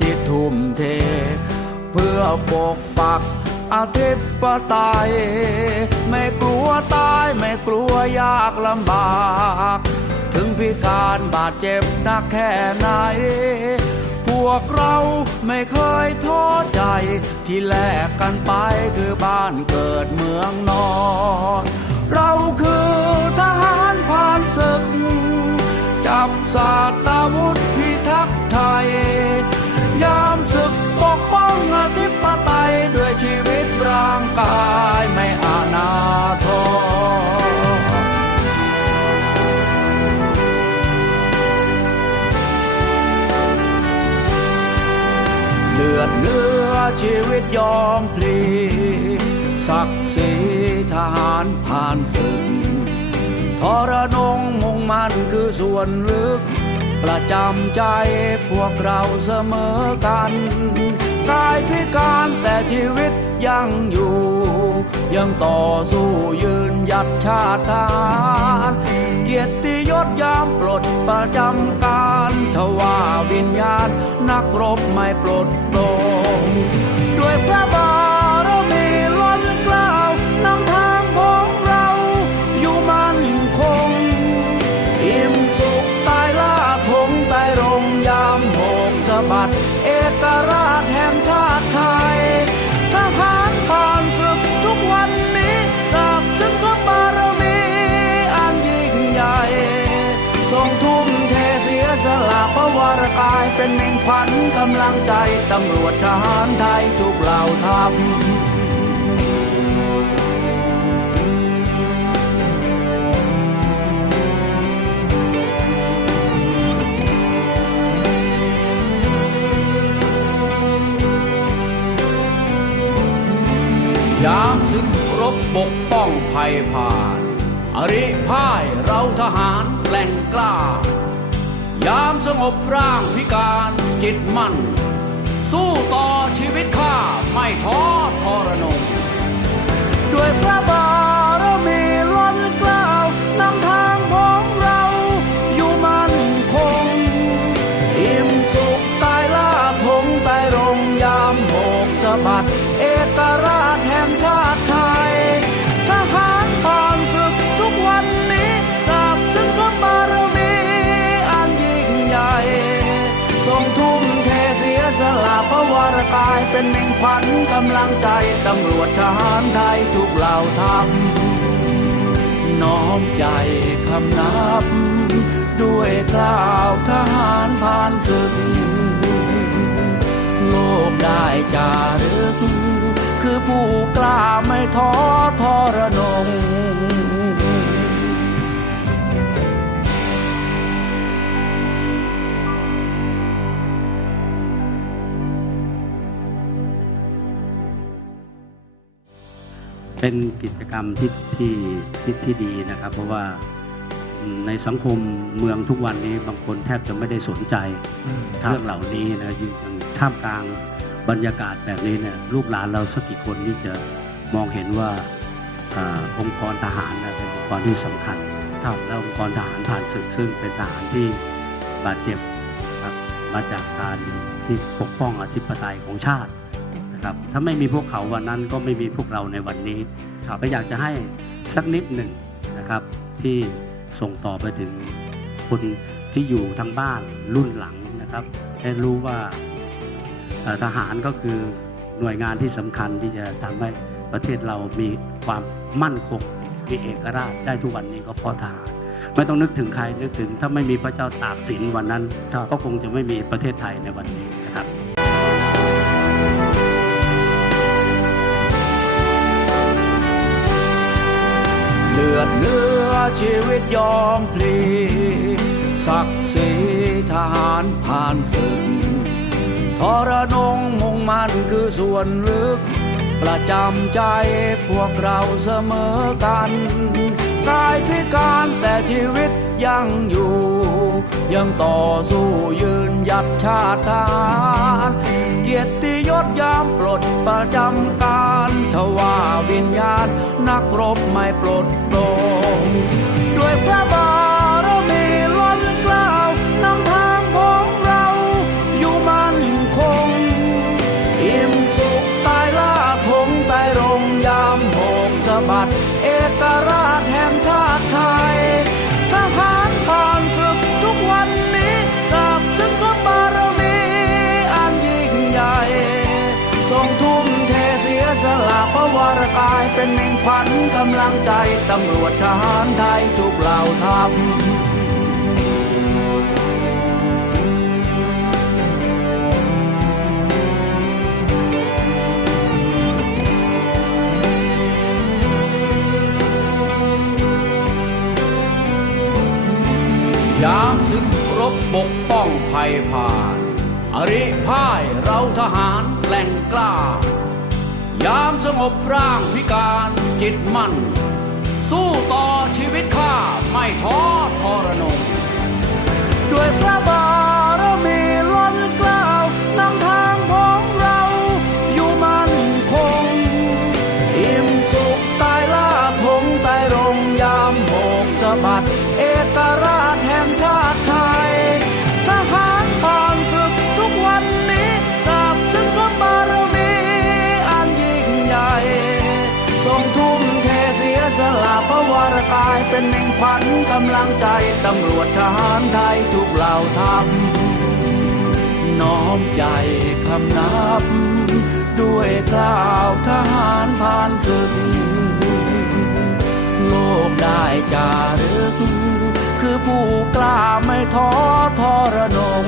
ทิศทุ่มเท เพื่อปกปักอาทิตย์ปไตยไม่กลัวตายไม่กลัวยากลำบาก ถึงพิการบาดเจ็บนักแค่ไหน พวกเราไม่เคยท้อใจที่แลกกันไปคือบ้านเกิดเมืองนอน ชีวิตยอมพลีศักดิ์ศรีทหารผ่านศึกทรนงมุ่งมันคือส่วนลึก ประจำใจพวกเราเสมอกันกายพิการแต่ชีวิตยังอยู่ ยังต่อสู้ยืนหยัดชาติทหาร เกียรติยศยามปลดประจำการทว่าวิญญาณนักรบไม่ปลดโปร่งด้วยพระบาท เป็นมิ่งขวัญกำลังใจตำรวจทหารไทยทุกเหล่าทัพยามศึกรบปกป้องภัยผ่าน อริพ่ายเราทหารแกล่งกล้า ยามสงบร่างพิการจิตมั่น สู้ต่อชีวิตข้าไม่ท้อทรนงด้วยพระบารมีล้นกล้าวนำทางของเราอยู่มั่นคง อิ่มสุขตายล่าทงใต้รงยามโบกสะบัด เอกราชแห่งชาติไทย งเทเสียสละพระวรกายเป็นมิ่งขวัญกำลังใจตำรวจทหารไทยทุกเหล่าทัพน้อมใจคำนับ ด้วยกล่าวทหารผ่านศึก โลกได้จารึก คือผู้กล้าไม่ท้อทรนง เป็นกิจกรรมที่ที่ที่ที่ดีนะครับ เพราะว่าอืมในสังคมเมืองทุกวันนี้บางคนแทบจะไม่ได้สนใจเรื่องเหล่านี้นะอยู่อย่างท่ามกลางบรรยากาศแบบนี้เนี่ยลูกหลานเราสักกี่คนที่จะมองเห็นว่าอาองค์กรทหารนะเป็นองค์กรที่สำคัญครับและองค์กรทหารผ่านศึกซึ่งเป็นทหารที่บาดเจ็บครับมาจากการที่ปกป้องอธิปไตยของชาติ นะครับ ถ้าไม่มีพวกเขาวันนั้นก็ไม่มีพวกเราในวันนี้ก็อยากจะให้สักนิดหนึ่งนะครับที่ส่งต่อไปถึงคนที่อยู่ทางบ้านรุ่นหลังนะครับให้รู้ว่าเอ่อทหารก็คือหน่วยงานที่สำคัญที่จะทำให้ประเทศเรามีความมั่นคงมีเอกราชได้ทุกวันนี้ก็เพราะทหารไม่ต้องนึกถึงใครนึกถึงถ้าไม่มีพระเจ้าตากสินวันนั้นก็คงจะไม่มีประเทศไทยในวันนี้ ลือดเนื้อชีวิตยอมพลีศักดิ์ศรีทหารผ่านศึกทรนงมุ่งมันคือส่วนลึก ประจำใจพวกเราเสมอกันกายพิการแต่ชีวิตยังอยู่ ยังต่อสู้ยืนหยัดชาติทารเกียรติยศยามปลดประจำการทว่าวิญญาณนักรบ ไม่ปลดโปร่งด้วย ขวัญกำลังใจตำรวจทหารไทยทุกเหล่าทัพยามศึกรบปกป้องภัยผ่าน อริพ่ายเราทหารแกล่งกล้า ยามสงบร่างพิการจิตมั่น สู้ต่อชีวิตข้าไม่ท้อทรนงด้วยพระบารมีล้นกล้าวนำทางของเราอยู่มั่นคง อิ่มสุขตายล่าทงใต้รงยามโบกสะบัดเอกราช ระกายเป็นเมงขวัญกำลังใจตำรวจทหารไทยทุกเหล่าทัพน้อมใจคำนับ ด้วยกล่าวทหารผ่านศึก โลกได้จารึก คือผู้กล้าไม่ท้อทรนง